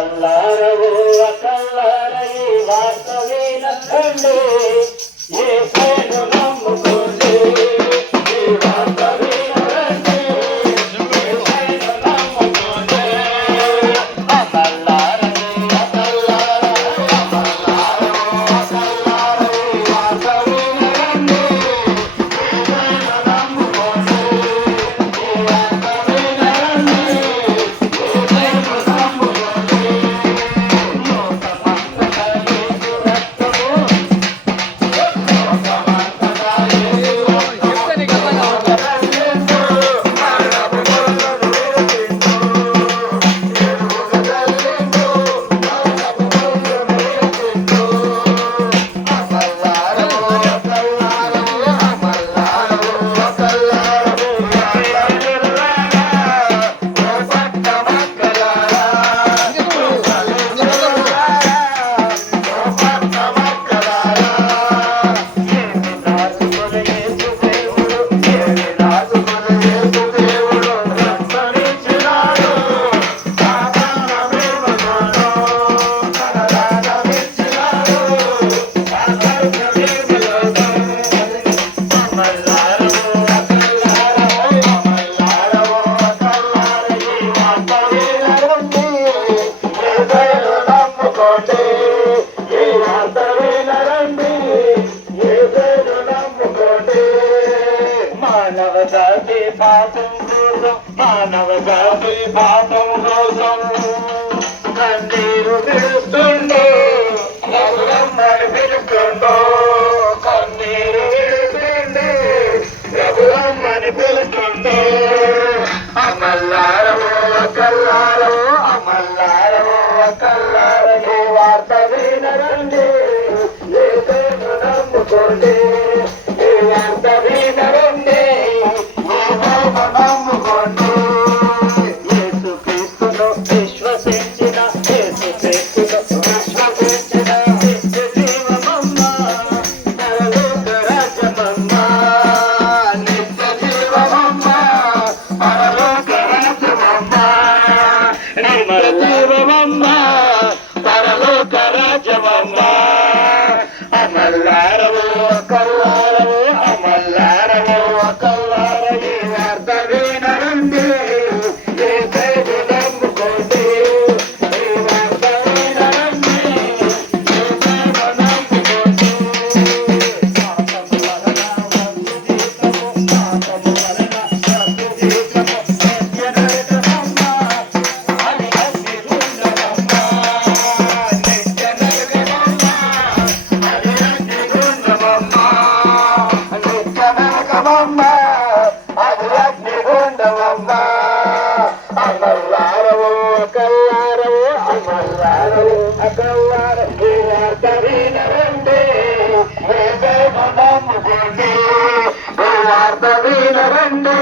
అమల్లారవు అకల్లారయి వార్తవీన తండ్రి యేసును నమ్ముకోండి ఈ వార్తవీన రండి యేసును నమ్ముకోండి అమల్లారవు అకల్లారయి అమల్లారవు అకల్లారయి వార్తవీన రండి యేసును నమ్ముకోండి ఈ వార్తవీన రండి మానవ జాతి పాపం కోసం కన్నీరు విడుస్తుండో రఘురమ్మని పిలుస్తుండో కన్నీరు విడుస్తుండే రఘురమ్మని పిలుస్తుండో అమల్లారవో అకల్లారవో అమల్లారవో అకల్లారవో వార్త వినరండి యేసును నమ్ముకోండి ఈ వార్త వినరండి అమల్లారవో అకల్లారవో అమల్లారవో అకల్లారవో వార్త వినరండి యేసును నమ్ముకోండి ఈ వార్త వినరండి యేసును నమ్ముకోండి పాపము వలన వంశ జీవితము పాపము వలన వంశ జీవితము నిత్య నరకమమ్మ అది అగ్నిగుండమమ్మ నిత్య నరకమమ్మ అది అగ్నిగుండమమ్మ నిత్య నరకమమ్మ అది అగ్నిగుండమమ్మ అమల్లారవో అకల్లారవో అమల్లారవో అకల్లారవో వార్త వినరండి యేసును నమ్ముకోండి ఈ వార్త వినరండి